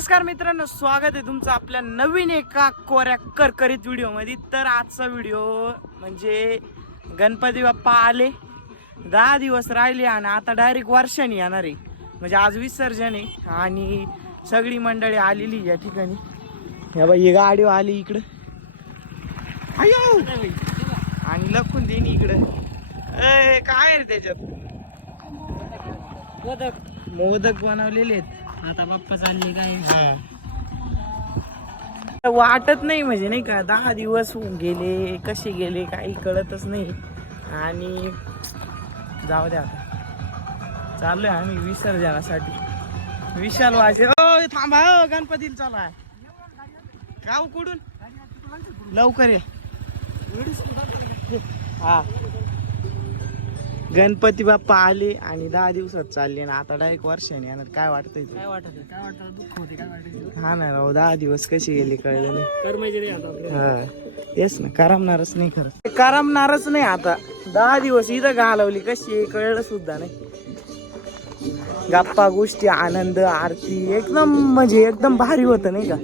नमस्कार मित्रांनो स्वागत आहे तुमचं आपल्या नवीन एका कोऱ्या करकरीत व्हिडिओमध्ये. तर आजचा व्हिडिओ म्हणजे गणपती बाप्पा आले दहा दिवस राहिले आणि आता डायरेक्ट वर्षाने येणार आहे. म्हणजे आज विसर्जन आहे आणि सगळी मंडळी आलेली या ठिकाणी. या बाई ही गाडी आली इकडं. अयो आणि लखून देईन इकडं. ए, काय रे त्याच्यात? मोदक मोदक बनवलेले आहेत. आता बाप्पा चालली काय? वाटत नाही म्हणजे नाही का दहा दिवस होऊन गेले कसे गेले काही कळतच नाही. आणि जाऊ द्या आता. चाललोय आम्ही विसर्जनासाठी. विशाल वाजे. ओ थांबा हो गणपतीला चालू आहे. गाव कुठून? लवकर या. हा. गणपती बाप्पा आले आणि दहा दिवसात चालले ना आता डायरेक्ट वर्षाने येणार. काय वाटतंय? काय वाटत काय वाटत? दुःख होते काय वाटत? हा ना राव दहा दिवस कसे गेले कळलं नाही. हा. तेच ना करमणारच नाही खरं. करमणारच नाही आता. दहा दिवस इथं घालवली कशी कळलं सुद्धा नाही. गप्पा गोष्टी आनंद आरती एकदम म्हणजे एकदम भारी होत नाही का?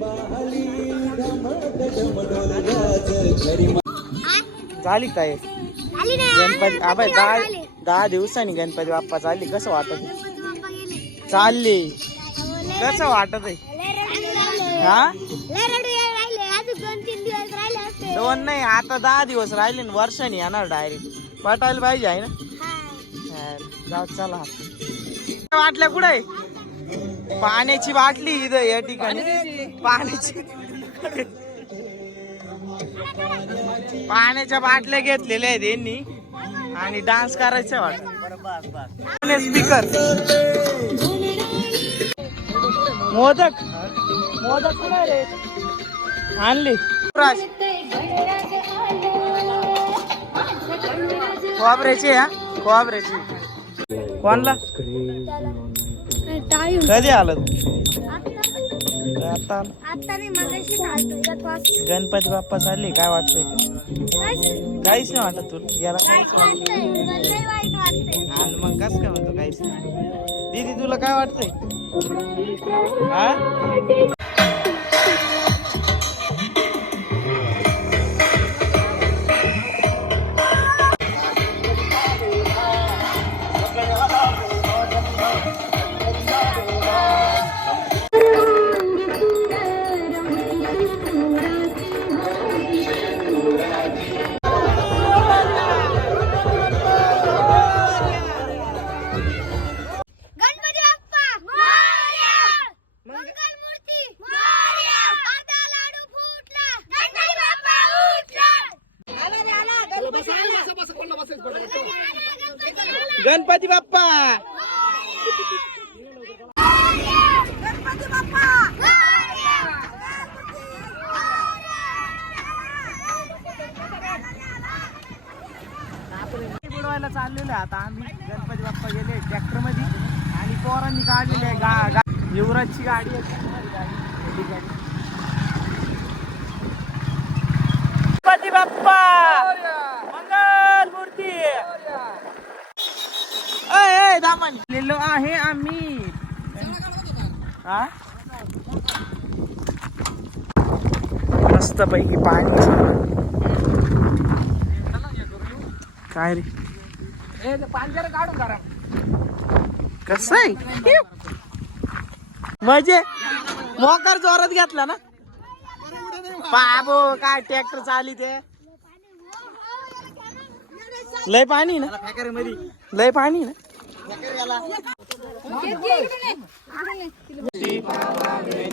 झाली काय? गणपती आबाय दहा दहा दिवसांनी गणपती बाप्पा चालली. कसं वाटत चालली. कसं वाटत आहे हा? दोन नाही आता दहा दिवस राहिले ना वर्षाने येणार डायरेक्ट पटायला पाहिजे आहे ना? जाऊ चला. आता. बाटल्या कुठे आहे? पाण्याची बाटली इथं या ठिकाणी. पाण्याची पाण्याच्या बाटल्या घेतलेल्या आहेत यांनी. आणि डान्स करायचं वाटत. स्पीकर मोदक मोदक रे? आणली. खोबऱ्याची हा? खोबऱ्याची. कोणला? कधी आलं? आता. गणपती बाप्पा चालले काय वाटतंय? काहीच नाही. वाटत तुला? याला आणि मग कस काय म्हणतो काहीच नाही. दीदी तुला काय वाटतंय? हा? गणपती बाप्पा! बुडवायला चाललेलो आहे आता आम्ही. गणपती बाप्पा गेले ट्रॅक्टरमध्ये आणि पोरांनी काढलेली आहे गा गा युवराजची गाडी आहे. गणपती बाप्पा मंगल मूर्ती अय अय दामन. लेलो आहे आम्ही. हा? मस्त पैकी पाणी काय रे? कस आहे? म्हणजे मोकार जोरात घेतला ना? बाबो काय ट्रॅक्टर चाली ते? लय पाणी ना? लय पाणी ना?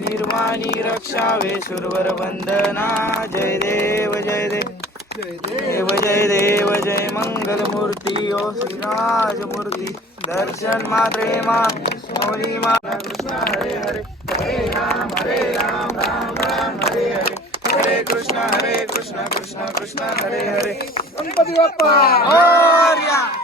निर्वाणी रक्षावे सुरवर वंदना. जय देव जय देव देव जय देव जय मंगल मूर्ती ओ श्रीराज मूर्ती दर्शन मात्रे मा. मौली मा. कृष्ण हरे हरे. हरे राम हरे राम राम राम हरे हरे. हरे कृष्ण हरे कृष्ण कृष्ण कृष्ण हरे हरे. गणपती बाप्पा.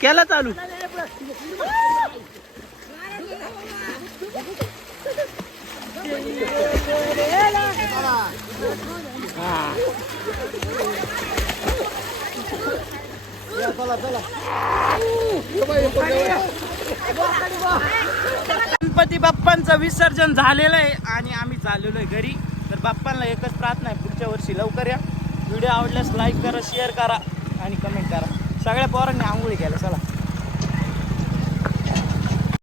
केला चालू. गणपती बाप्पांचं विसर्जन झालेलं आहे आणि आम्ही चाललेलो आहे घरी. तर बाप्पांना एकच प्रार्थना आहे पुढच्या वर्षी लवकर या. व्हिडिओ आवडल्यास लाईक करा शेअर करा. आणि कमेंट करा. सगळ्या पोरांनी आंघोळी केल्या चला.